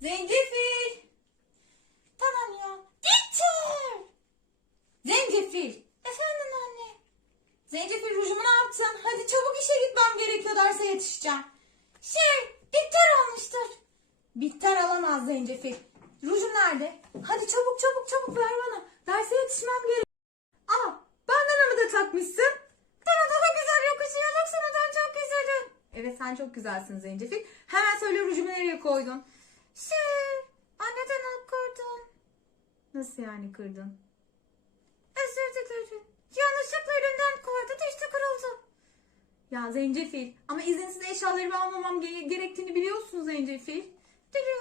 Zencefil. Tamam ya. Teacher. Zencefil. Efendim anne. Zencefil rujumu ne yaptın? Hadi çabuk işe gitmem gerekiyor derse yetişeceğim. Şey bitter almıştır. Bitter alamaz zencefil. Rujum nerede? Hadi çabuk çabuk çabuk ver bana. Derse yetişmem gerek. Aa bandanamı da takmışsın. Bana daha güzel yakışıyor. Yoksa neden çok güzelim. Evet sen çok güzelsin zencefil. Hemen söyle rujumu nereye koydun? Şey anneden alıp kırdın. Nasıl yani kırdın? Özür dilerim. Yanlışlıkla elimden koydu işte kırıldı. Ya Zencefil ama izinsiz eşyalarımı almamam ge- gerektiğini biliyorsun Zencefil. Biliyorum